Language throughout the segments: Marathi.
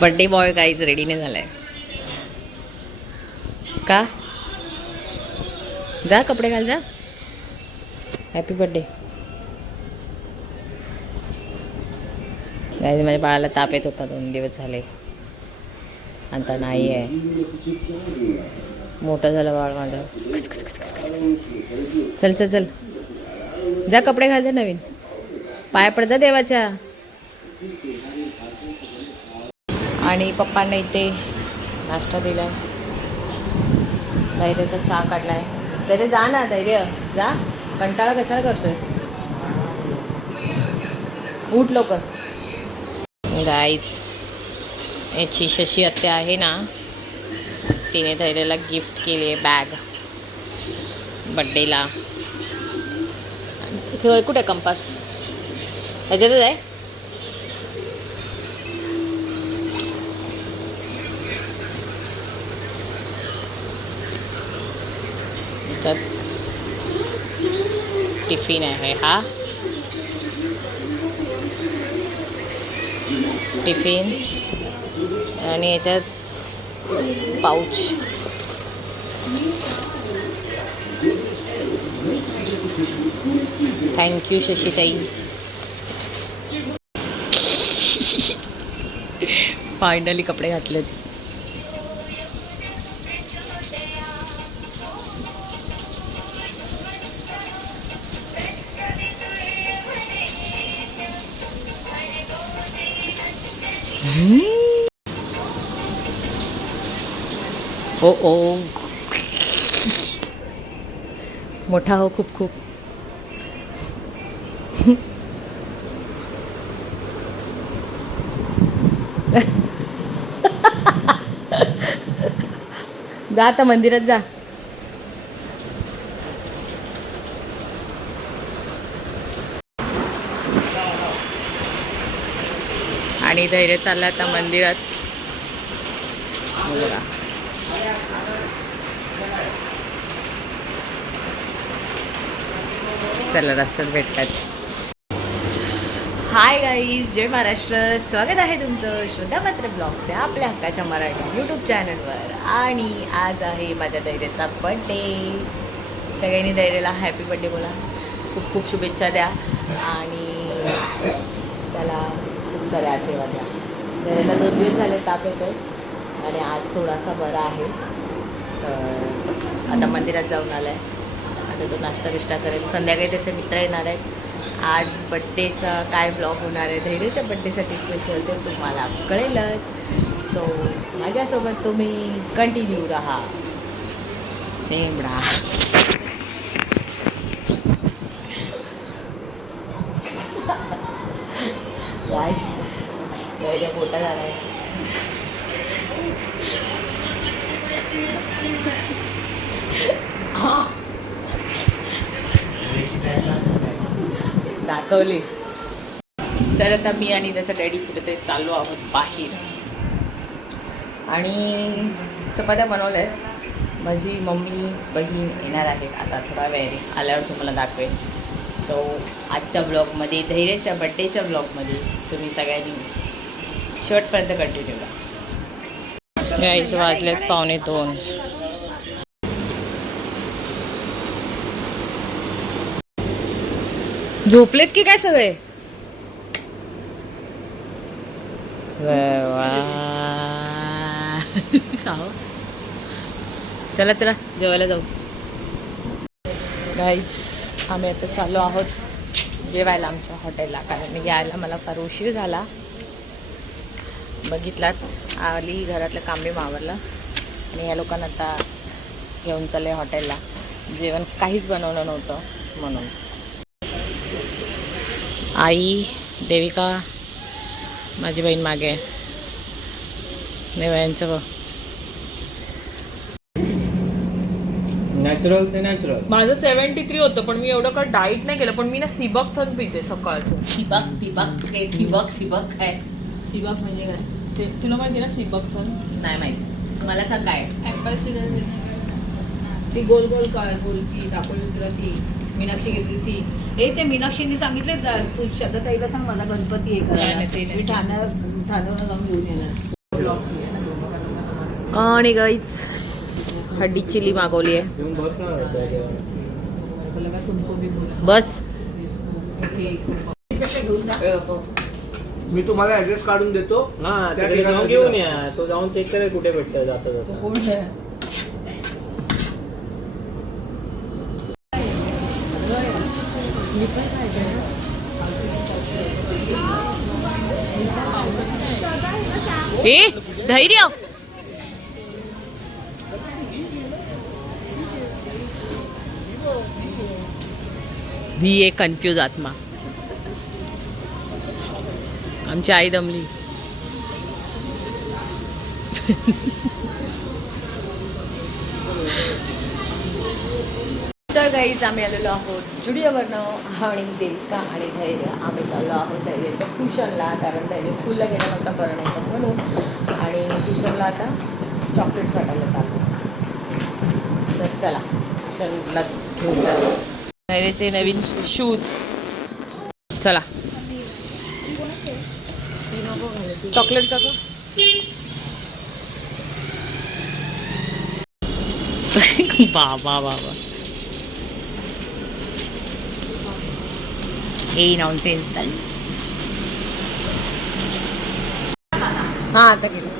बर्थडे बॉय काहीच रेडी नाही झालाय का? जा कपडे घाल जा. Happy birthday. माझ्या बाळाला ताप येत होता 2 दिवस झाले. आता नाही आहे. मोठं झालं बाळ माझं. चल चल चल जा कपडे घाल जा नवीन. पाया पड जा देवाच्या. आणि पप्पांना इथे नाश्ता दिला. धैर्याचा चहा काढलाय. धैर्य जा ना. धैर्य जा. कंटाळा कशाला करतोय. उठ लवकर. गाईच याची शशी आत्या आहे ना, तिने धैर्याला गिफ्ट केली आहे बॅग बड्डेला. कुठे कंपास ह्याच्यातच आहे. टिफिन आहे हा. टिफिन आणि याच्यात पाऊच. थँक्यू शशीताई. फायनली कपडे घातलेत. ओ ओ मोठा हो खूप खूप. जा आता मंदिरात जा. आणि धैर्य चालला आता मंदिरात. बघा चला रस्त्यात भेटतात. हाय गाईज, जय महाराष्ट्र. स्वागत आहे तुमचं श्रद्धा मात्र ब्लॉगच्या आपल्या हक्काच्या मराठी यूट्यूब चॅनलवर. आणि आज आहे माझ्या धैर्याचा बड्डे. सगळ्यांनी धैर्याला हॅपी बड्डे बोला. खूप खूप शुभेच्छा द्या आणि त्याला खूप सारे आशीर्वाद द्या. धैर्याला 2 दिवस झाले ताप येतो आणि आज थोडासा बरा आहे. तर आता मंदिरात जाऊन आला आहे. आता तो नाश्ता बिष्टा करेल. संध्याकाळी त्याचे मित्र येणार आहेत. आज बड्डेचा काय ब्लॉग होणार आहे धैर्याच्या बड्डेसाठी स्पेशल ते तुम्हाला कळेलच. सो माझ्यासोबत तुम्ही कंटिन्यू राहा. शेंबडा गाईस धैर्य मोठा झाला आहे. दाखवली. तर आता मी आणि त्याचा डॅडी कुठेतरी चाललो आहोत बाहेर. आणि चपात्या बनवल्या आहेत. माझी मम्मी बहीण येणार आहेत आता थोडा वेळाने. आल्यावर तुम्हाला दाखवेन. सो आजच्या ब्लॉगमध्ये धैर्याच्या बड्डेच्या ब्लॉगमध्ये तुम्ही सगळ्यांनी शेवटपर्यंत कंटिन्यू करा. गाईच वाजलेत 1:45. झोपलेत की काय सगळे? चला चला जेवायला जाऊ. गाईज आम्ही आता चाललो आहोत जेवायला आमच्या हॉटेलला. कारण यायला मला फार उशीर झाला. बघितलात आली घरातलं काम बी आवरलं आणि या लोकांना आता घेऊन चालले हॉटेलला. जेवण काहीच बनवलं नव्हतं म्हणून. आई देविका माझी बहीण मागे नेवायांचं बघ. नॅचरल ते नॅचरल. माझं 73 होतं पण मी एवढं काय डाईट नाही केलं. पण मी ना सिबक थन पिते सकाळचं. सिबक काय? सिबक म्हणजे काय ते तुला माहिती ना? सिबक थन नाही माहिती मला. सांग काय? ॲपल सिडर ती गोल गोल गोल ती दाखवली तुला ती मीनाक्षी घेतली ती. ते मीनाक्षीने सांगितले तू श्रद्धा ताईला सांग मला गणपती आहे नाही, ते मी ठाण्यावर जाऊन घेऊन येणार. आणि गाईच हड्डी चिली मागवली आहे. बस मी तुम्हाला ऍड्रेस काढून देतो. हा त्या तिकडे जाऊन ठिकाणी घेऊन या. तो जाऊन चेक करेल कुठे भेटतं जाता तो जाता. कोण आहे? ए धैर्य. धी एक कन्फ्यूज आत्मा. आमची आई दमली. तर गाईज आम्ही आलेलो आहोत जुडिओवरनं आणि देविका आणि धैर्य आम्ही चाललो आहोत धैर्यच्या ट्युशनला, कारण धैर्य स्कूलला गेलं नव्हतं बरं नव्हतं म्हणून. आणि ट्युशनला आता चॉकलेट्स वाटायला चालू. तर चला ट्युशनला घेऊन जाऊ. धैर्यचे नवीन शूज. चला चॉकलेट टाकू. बाबा बाबा ए नॉनसेन्स. हां आता गेलं.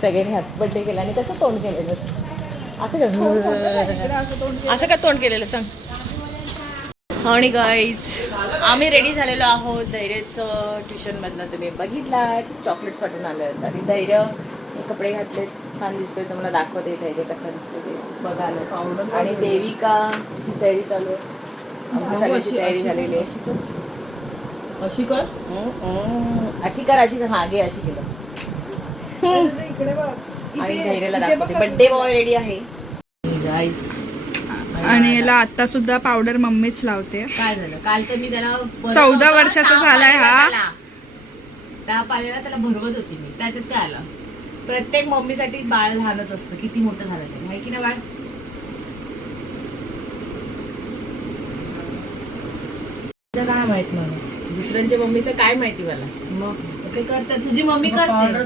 सगळ्यांनी हॅपी बर्थडे केला आणि कसं तोंड केलेलं असं का असं का तोंड केलेलं सांग. आणि गाईज आम्ही रेडी झालेलो आहोत. धैर्यचं ट्युशनमधनं तुम्ही बघितला चॉकलेट्स वाटून आलं. आणि धैर्य कपडे घातले छान दिसतोय. तुम्हाला दाखवते धैर्य कसा दिसतो ते बघायला. पावडर. आणि देविकाची तयारी चालू आहे. आमची सगळ्याची तयारी झालेली आहे. अशी कर अशी कर अशी कर. हा घे अशी केलं. आणि धैर्यला दाखवते बर्थडे बॉय रेडी आहे. आणि याला आता सुद्धा पावडर मम्मीच लावते. काय झालं काल तर मी त्याला 14 वर्षाचा झालाय हा. ताप आलेला त्याला भरवत होती मी. त्याच्यात काय आलं. प्रत्येक मम्मीसाठी बाळ लहानच असतं किती मोठं झालं तरी, आहे की ना बाळ. काय माहित मला दुसऱ्यांच्या मम्मीचं काय माहिती मला. मग ते करतात. तुझी मम्मी करते.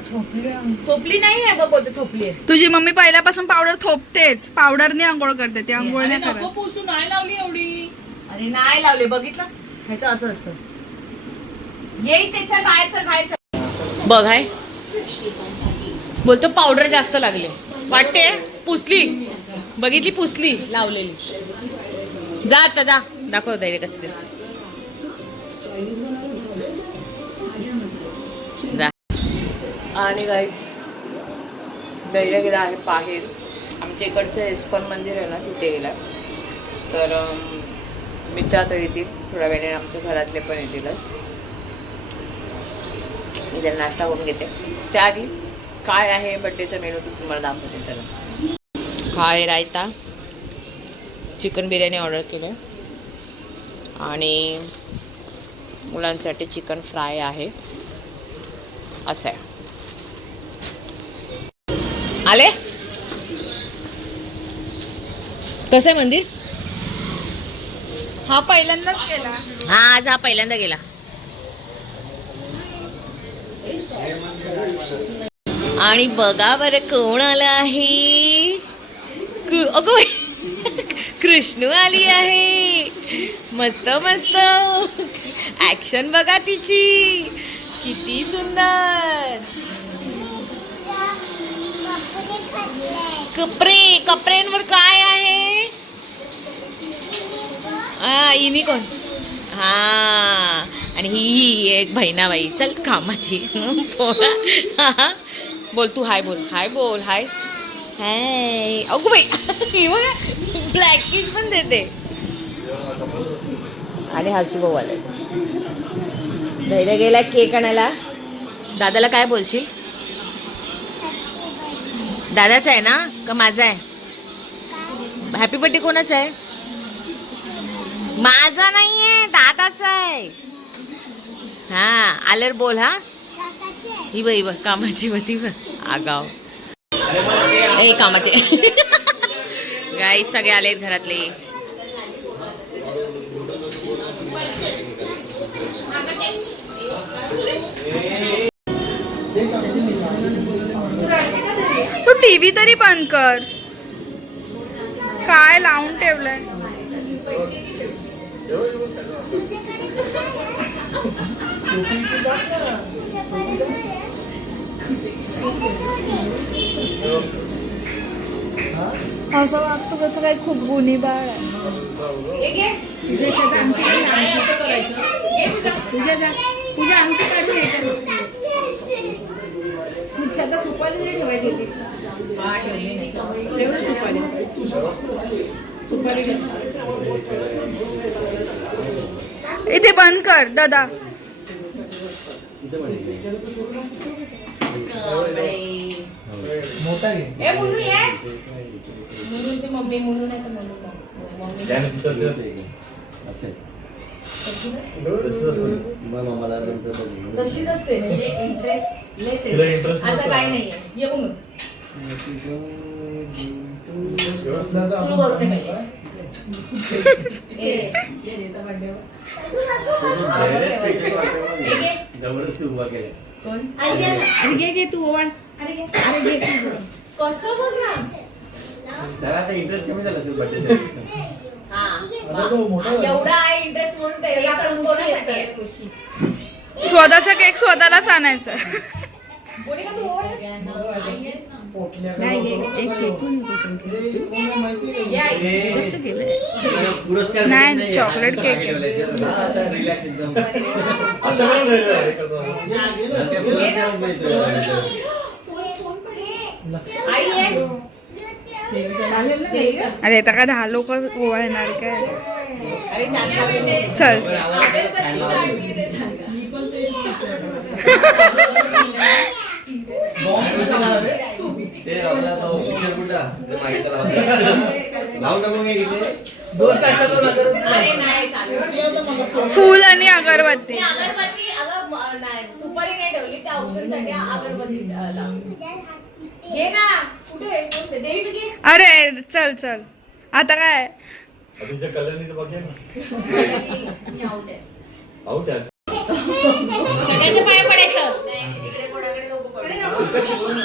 थोपली नाही आहे बघ. बोलते थोपली आहे. तुझी मम्मी पहिल्यापासून पावडर थोपतेच. पावडरने आंघोळ करते ती. आंघोळ नाही नको करत. पुसू नाही लावली एवढी. अरे नाही लावले बघितलं. ह्याचं असं असतं. येई त्याच्या बाहेरचं खायचं बघ आहे. बोलतो पावडर जास्त लागले वाटते. पुसली बघितली पुसली लावलेली. जा आता जा दाखव धैर्य कसं दिसतं. आणि गाईज धैर्य गेला आहे बाहेर. आमच्या इकडचं इस्कॉन मंदिर आहे ना तिथे गेला. तर मित्र आता येतील थोड्या वेळाने. आमच्या घरातले पण येतीलच. मी जरा नाश्ता करून घेते. त्याआधी काय आहे बड्डेचा मेनू तो तुम्हाला दाखवते. चला हा आहे रायता. चिकन बिर्याणी ऑर्डर केलं आणि मुलांसाठी चिकन फ्राय आहे. असं आहे. आले कसं आहे मंदिर. हा पहिल्यांदाच केला. हा आज हा पहिल्यांदा गेला. आणि बघा बरं कोण आलं आहे. अगं बाई, कृष्णू आली आहे. मस्त मस्त ऍक्शन बघा तिची किती सुंदर. कपड्यांवर काय आहे. हा इनी कोण. हा आणि ही एक बहिणाबाई. चल कामाची पोरा. बोल तू हाय बोल. हाय बोल. हाय हाय. अगो बाई ब्लॅक किट पण देते. आणि हर्षू भाऊ आले. धैर्य गेला केक आणायला. दादाला काय बोलशील? दादाचा आहे ना का माझा आहे? हॅपी बर्थडे कोणाचा आहे? माझा नाहीये, दादाचा आहे. हा आल्यावर बोल. हा ही बाई बघ कामाची होती बघ आगाव. ए कामाचे गाई सगळे आलेत घरातले. तू टीव्ही तरी बंद कर. काय लावून ठेवलंय? असं वाटतं कसं काय खूप गुन्ही बाळ आहे. तुझ्या अंगठी काढून येतात. सुपारी जरी ठेवायची होती. हा ठेवली तेवढं सुपारी. सुपारी इथे बंद कर दादा. मोठा घे. ए मुनू ये. मुनूची मम्मी मुनू नाही तर मुनू मम्मी. तशीच असते म्हणजे इंटरेस्ट लेस असं काय नाहीये. ये मुनू सुरू करून नाही पाहिजे. कोण अरे घे घे तू ओवाळ. अरे घे तू. कसं बघ ना इंटरेस्ट कमी झाला असेल बर्थडे. एवढा आहे इंटरेस्ट म्हणून तयारी कोणासाठी आहे? स्वतःचा केक स्वतःलाच आणायचा. कोणी का तू ओवाळ. पुरस्कार नाही चॉकलेट केक. रिलॅक्स एकदम. आई आहे. अरे आता काय 10 लोक ओवाळणार काय? अरे छान चल अरे नाही चालेल. फूल आणि अगरबत्ती. अगरबत्ती अगं नाही सुपारी नाही ठेवली त्या औषधासाठी अगरबत्ती घे ना. कुठे देवी घे. अरे चल चल आता काय? सगळ्यांच्या पाया पडायचं.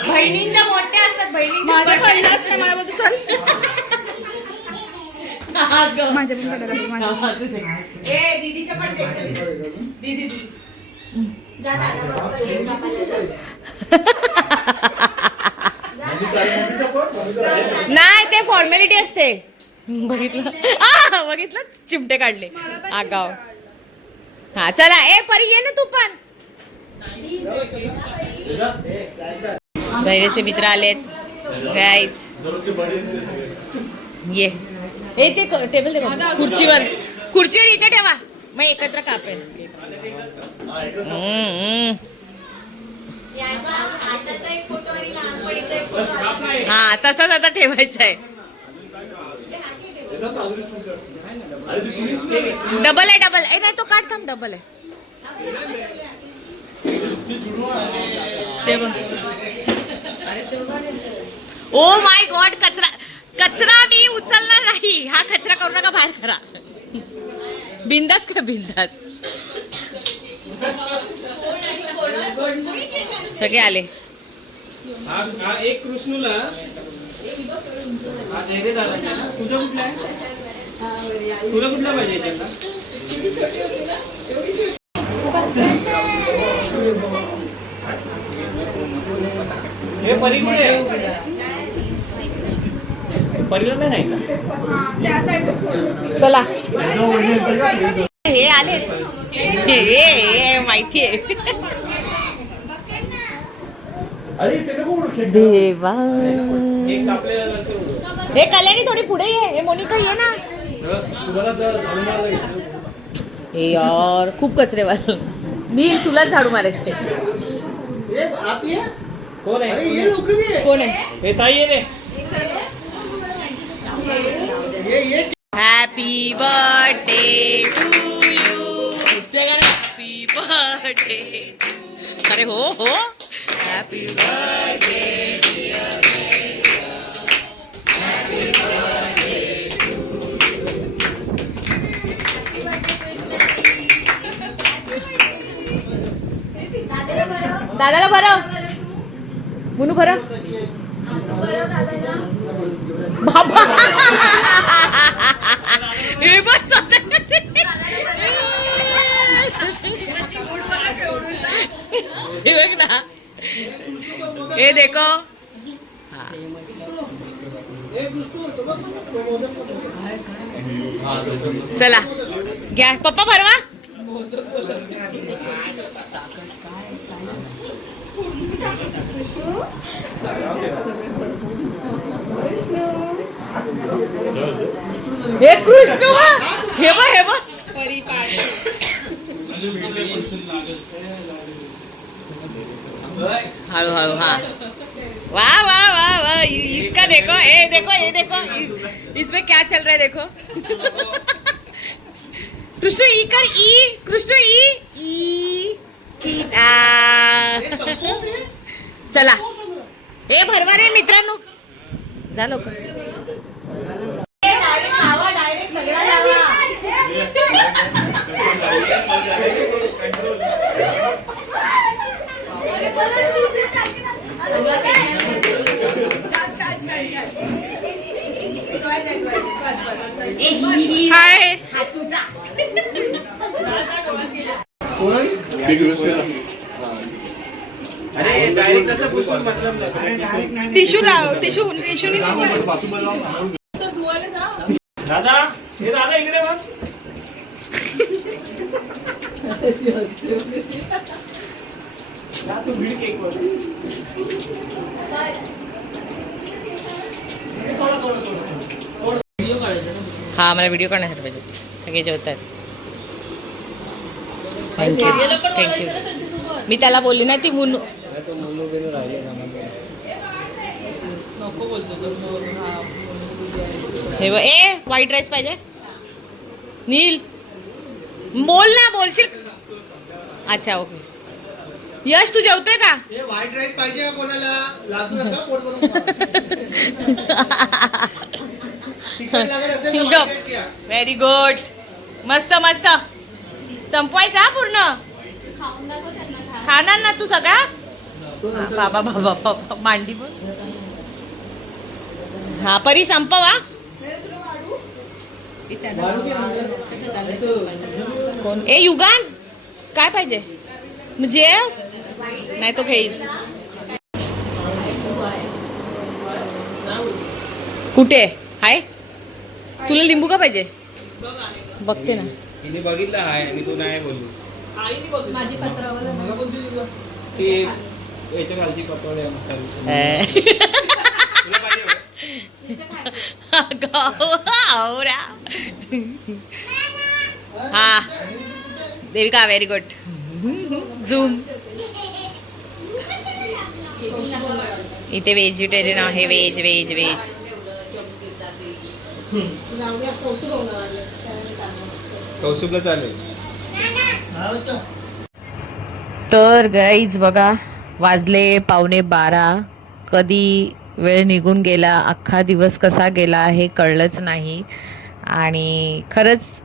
बहिणींच्या मोठ्या असतात. माझ्या पहिलाच नाही मला बोलतो चल. माझ्या पण पडायला लागली, माझ्या. ए दीदीच्या पण दीदी जा नाही ते फॉर्मॅलिटी असते. बघितलं बघितलं चिमटे काढले आगाव. हा चला ए परी ये ना तू पण. धैर्याचे मित्र आलेत गाईज. ये ए ते टेबल दे बघ. खुर्चीवर इथे ठेवा मग एकत्र कापेल. हा तसाच आता ठेवायचा आहे. डबल आहे डबल आहे. नाही तो काढ थांब. डबल आहे ते बघ. ओ माय गॉड कचरा कचरा मी उचलणार नाही. हा कचरा करू नका बाहेर करा. बिंदास का बिंदास. सगळे आले. एक कृष्णूला तुझं कुठलं आहे? तुला कुठला पाहिजे याच्यातला? हे परी कुठे आहे? परीला नाही का? चला हे आले. हे माहितीये. देवा हे कल्याणी थोडी पुढे ये. हे मोनिका ये ना. हे यार खूप कचरेवाल. मी तुलाच झाडू मारायचे. कोण आहे कोण आहे? हे साई आहे रे. Happy birthday to you. Happy birthday. अरे हो हो. Happy birthday. दादाला भरव. मुनू भरव. बाबा हे पण हे बघ ना. हे देखो. चला घ्या पप्पा भरवा. हे कृष्ण हे बघ हे बघ. हळू हळू. हाँ वाह वाह वाह वाह. इसका देखो ये देखो इसमें क्या चल रहा है देखो. कृष्ण ई कर ई. कृष्ण ई चला हे भरवा रे मित्रांनो. झालं का? डायरेक्ट सगळा लावा. हाय. अरे डायरेक्ट कसं पुसून मतलब नाही. टिश्यू लाव. टिश्यूनी फूड. दादा हे दादा इकडे बघ. तू भीड केक वर. हा मला व्हिडिओ काढण्यासाठी पाहिजे. सगळे जेवतात. थँक्यू. मी त्याला बोलली ना ती मुनू. हे बघ. ए व्हाईट राईस पाहिजे. नील बोल ना. बोलशील. अच्छा ओके. यश तू जेवतोय का? व्हाईट राईस पाहिजे का कोणाला? लाजू नका, पोट भरून खा. तिखट लागत असेल तर white rice घ्या. Very good. मस्त मस्त. संपवायचा हा पूर्ण. खाणार ना तू सगळा. बाबा बाबा बाबा मांडी बघ. हा परी संपवा. कोण? ए युगान काय पाहिजे? म्हणजे नाही तो घेईल. कुठे हाय? तुला लिंबू का पाहिजे? बघते ना. तिने बघितलं आहे आणि तू नाही बोलली. मला पण दिली का? ती याच्या खालची पकोडे हा देविका व्हेरी गुड. झूम. इथे व्हेजिटेरियन आहे. Veg veg veg. कौसुबला चालेल. तर गाईज बघा वाजले 11:15. कधी वेळ निघून गेला. अख्खा दिवस कसा गेला हे कळलंच नाही. आणि खरंच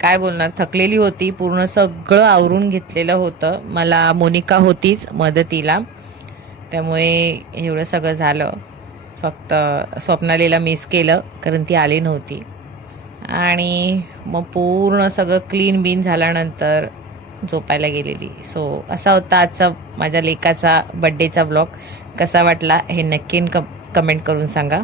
काय बोलणार. थकलेली होती. पूर्ण सगळं आवरून घेतलेलं होतं. मला मोनिका होतीच मदतीला. त्यामुळे एवढं सगळं झालं. फक्त स्वप्नालीला मिस केलं कारण ती आली नव्हती. आणि मग पूर्ण सगळं क्लीन बीन झाल्यानंतर झोपायला गेलेली. सो असा होता आजचा माझ्या लेकाचा बड्डेचा ब्लॉग. कसा वाटला हे नक्की कमेंट करून सांगा.